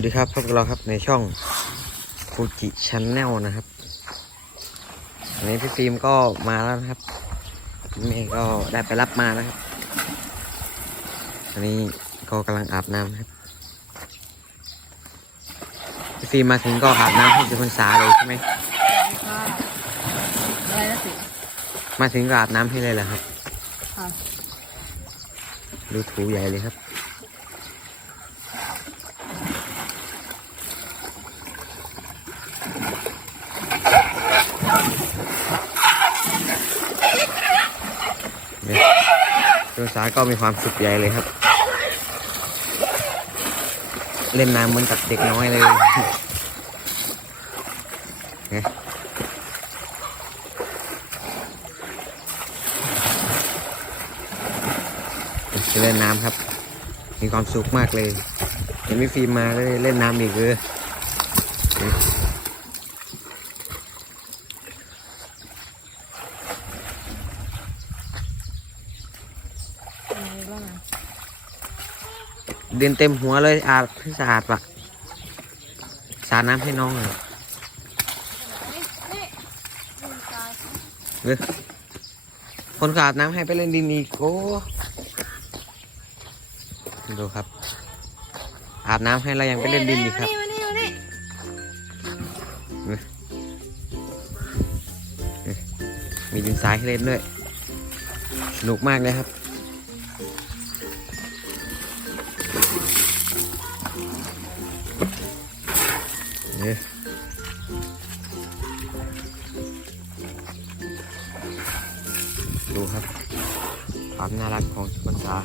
วัสดีครับพบกับเราครับในช่องฟูจิชันแนลนะครับวันนี้พี่ฟิล์มก็มาแล้วนะครับพี่เมย์ก็ได้ไปรับมานะครับตอนนี้ก็กำลังอาบน้ำครับพี่ฟิล์มมาถึงก็อาบน้ำให้เจ้าพรรษาเลยใช่ไหมค่ะอะไรนะสิมาถึงก็อาบน้ำให้เลยเหรอครับค่ะดูถูใหญ่เลยครับ ตัวสาก็มีความสุขใหญ่เลยครับ เล่นน้ำเหมือนกับเด็กน้อยเลยเนี่ยจะเล่นน้ำครับ มีความสุขมากเลย เห็นพี่ฟิล์มมาเลยเล่นน้ำอีกเลย อะไรบ้างอะ เดินเต็มหัวเลยอาบให้สะอาดปะสาดน้ำให้น้องเลยนี่นี่ดูตายเคนก็อาบน้ำให้ไปเล่นดินอีกโอ้ดูครับ อาบน้ำให้เรายังไปเล่นดินอีกครับมานี่มานี่มีดินทรายให้เล่นด้วยสนุกมากเลยครับ ดูครับความน่ารักของสุพรรษา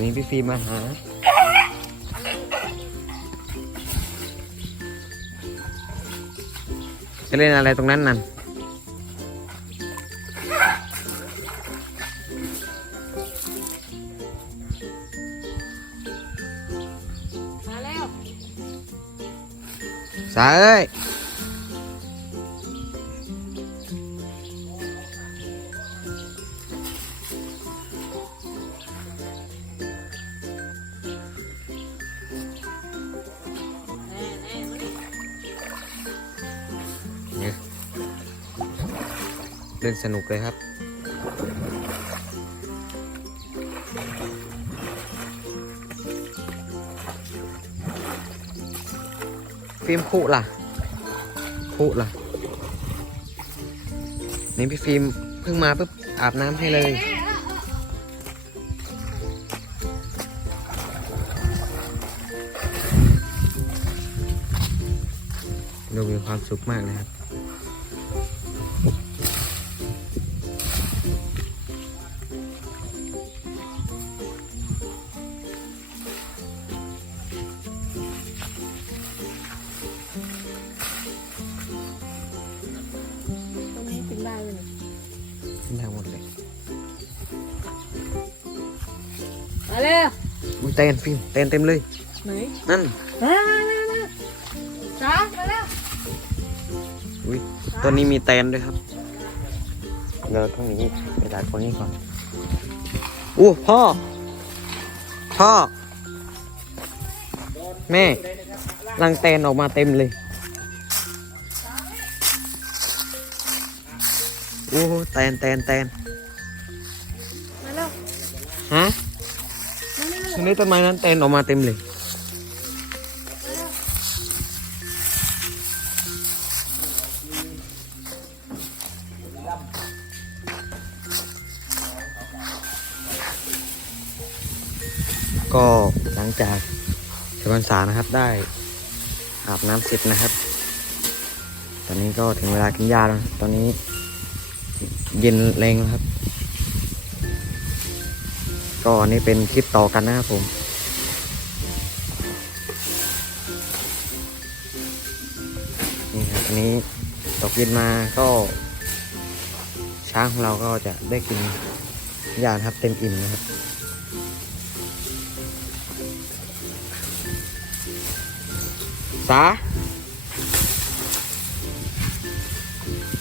นี่พี่ฟิล์มมาหา จะเล่นอะไรตรงนั้นนั่นมาแล้วสาเอ้ย เล่นสนุกเลยครับ ฟิล์มคุล่ะคุล่ะ นี่พี่ฟิล์มเพิ่งมาปุ๊บอาบน้ำให้เลยดูมีความสุขมากเลยครับ เต้นฟิล์มเต้นเต็มเลยไหนนั่นมามามามาจ้ามาแล้วอุ้ยต้นนี้มีเต้นด้วยครับเดี๋ยวต้องหนีไปดักคนนี้ก่อนอู้พ่อ พ่อ แม่รังเตนออกมาเต็มเลยโอ้แตนแตนแตนมาแล้วฮะ มาแล้วตรงนี้ต้นไม้นั้นแตนออกมาเต็มเลยก็หลังจากเทวันษานะครับได้อาบน้ำเสร็จนะครับ ตอนนี้ก็ถึงเวลากินยาแล้ว ตอนนี้เย็นแรงแล้วครับ ก็อันนี้เป็นคลิปต่อกันนะครับผมนี่ครับนี้ตกเย็นมาก็ ช้างของเราก็จะได้กินหญ้าครับเต็มอิ่มนะครับสา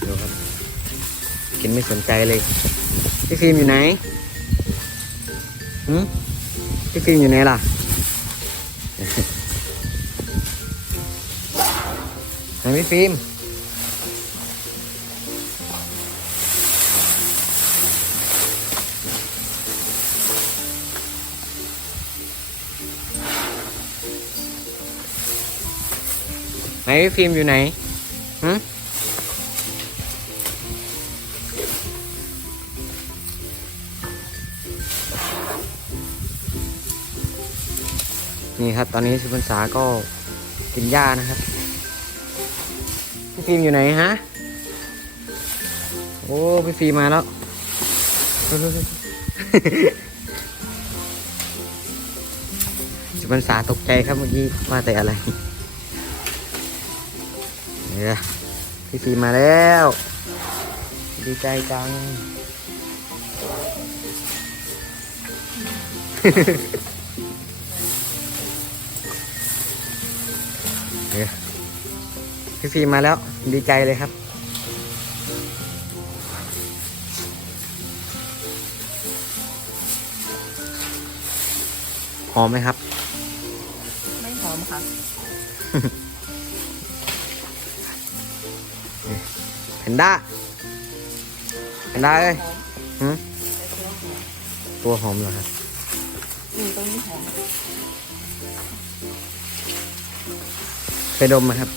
ดูครับ กินไม่สนใจเลยพี่ฟิล์มอยู่ไหน หืมพี่ฟิล์มอยู่ไหนล่ะไนี่ครับ ตอนนี้สุพรรษาก็กินหญ้านะครับพี่ฟิล์มอยู่ไหนฮะ โอ้พี่ฟิล์มมาแล้ว สุพรรษาตกใจครับเมื่อกี้ว่าแต่อะไรเนี่ยพี่ฟิล์มมาแล้ว ดีใจจัง พี่ฟิล์มมาแล้วดีใจเลยครับ หอมไหมครับ ไม่หอมค่ะแพนด้าแพนด้าเอ้ยหอมหืมแต่เคี้ยวหอมตัวหอมเหรอครับอืมตรงนี้หอม เคยดมไหมครับ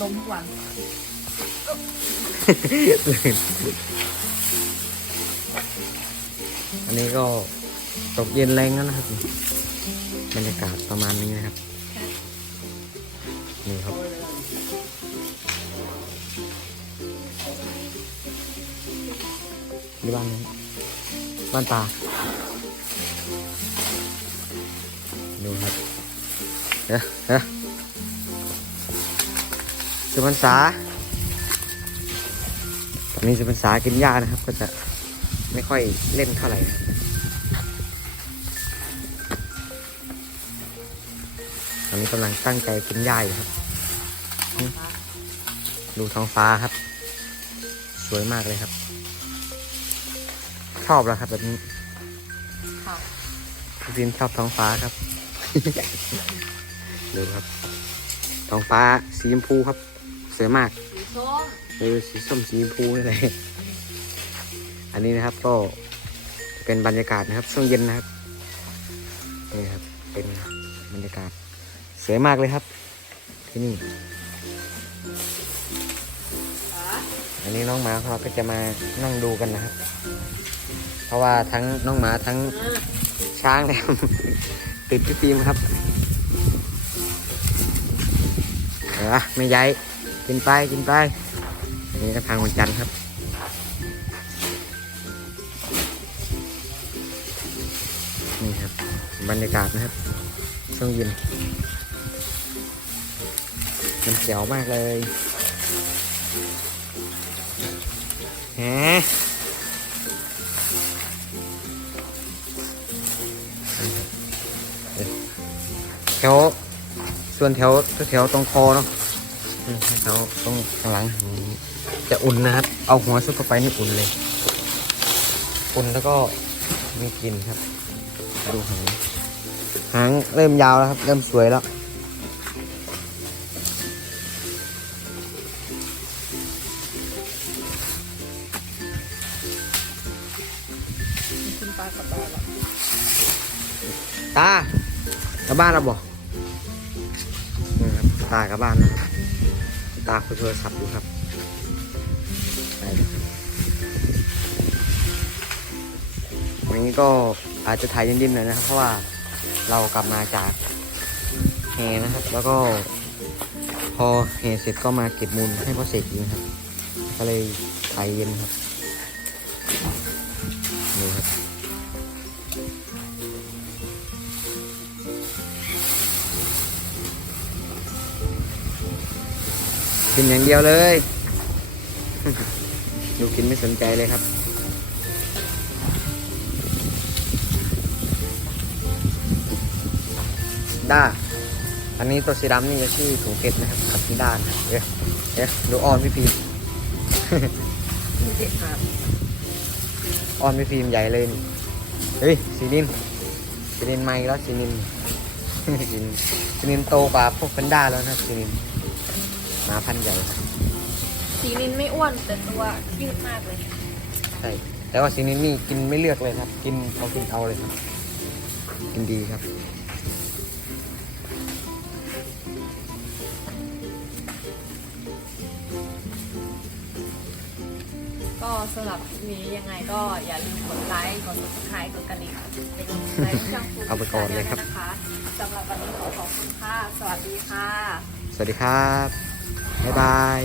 ลมทุกวัน อันนี้ก็ตกเย็นแรงแล้วนะครับ บรรยากาศประมาณนี้นะครับ นี่ครับที่บ้านนี้บ้านตา ดูครับเฮ้ยเฮ้ย สุพรรษาตอนนี้สุพรรษากินหญ้านะครับ ก็จะไม่ค่อยเล่นเท่าไหร่ตอนนี้กำลังตั้งใจกินหญ้าอยู่ครับ ดูท้องฟ้าครับ สวยมากเลยครับ ชอบแล้วครับแบบนี้ค่ะพี่ฟิล์มชอบท้องฟ้าครับ ดูครับ ท้องฟ้าสีชมพูครับ สวยมากสีส้มเออสีส้มสีชมพูนี่แหละอันนี้นะครับก็เป็นบรรยากาศนะครับช่วงเย็นนะครับนี่ครับเป็นบรรยากาศสวยมากเลยครับ ที่นี่ อันนี้น้องหมาเราก็จะมานั่งดูกันนะครับ เพราะว่าทั้งน้องหมาทั้งช้างเลยครับติดพี่ฟิล์มครับเออไม่ย้าย กินไปกินไป นี่ก็ทางวันจันทร์ครับ นี่ครับ บรรยากาศนะครับช่วงเย็นมันเขียวมากเลยแหมแถวส่วนแถวแถวตรงคอเนาะ อืมแถวตรงข้างหลังนี้ จะอุ่นนะครับ เอาหัวซุกเข้าไปนี่อุ่นเลย อุ่นแล้วก็มีกลิ่นครับ ดูหางหางเริ่มยาวแล้วครับ เริ่มสวยแล้วคุณปลากระบอกแล้วตากลับบ้านแล้วบอกตากลับบ้านนะครับ ตาคุยโทรศัพท์อยู่ครับไปวันนี้ก็อาจจะถ่ายเย็นๆหน่อยนะครับ เพราะว่าเรากลับมาจากแฮนะครับ แล้วก็พอแฮเสร็จก็มาเก็บมูลให้พ่อเสกอีกนะครับ ก็เลยถ่ายเย็นครับดูครับ กินอย่างเดียวเลยดูกินไม่สนใจเลยครับ ด้า อันนี้ตัวสีดำนี่จะชื่อถุงเพชรนะครับขับที่ด้านครับเอ๊ะเอ๊ะดูอ้อนพี่พีมอ้อนพี่ฟิล์มใหญ่เลยเฮ้ยซีนินซีนินไม่แล้วซีนินซีนินซีนินโตกว่าพวกแพนด้าแล้วนะครับซีนิน มาพันธุ์ใหญ่ครับสีนินไม่อ้วนแต่ตัวยืดมากเลย ใช่แต่ว่าซีนินนี่กินไม่เลือกเลยครับ กินเอากินเอาเลยครับ กินดีครับก็สำหรับคลิปนี้ยังไงก็อย่าลืมกดไลค์กด subscribe กดกระดิ่งเป็นกำลังใจให้ช่างฟูเอาไปก่อนเลยครับนะคะสำหรับวันนี้ขอขอบคุณค่ะ สวัสดีค่ะ สวัสดีครับ บ๊ายบาย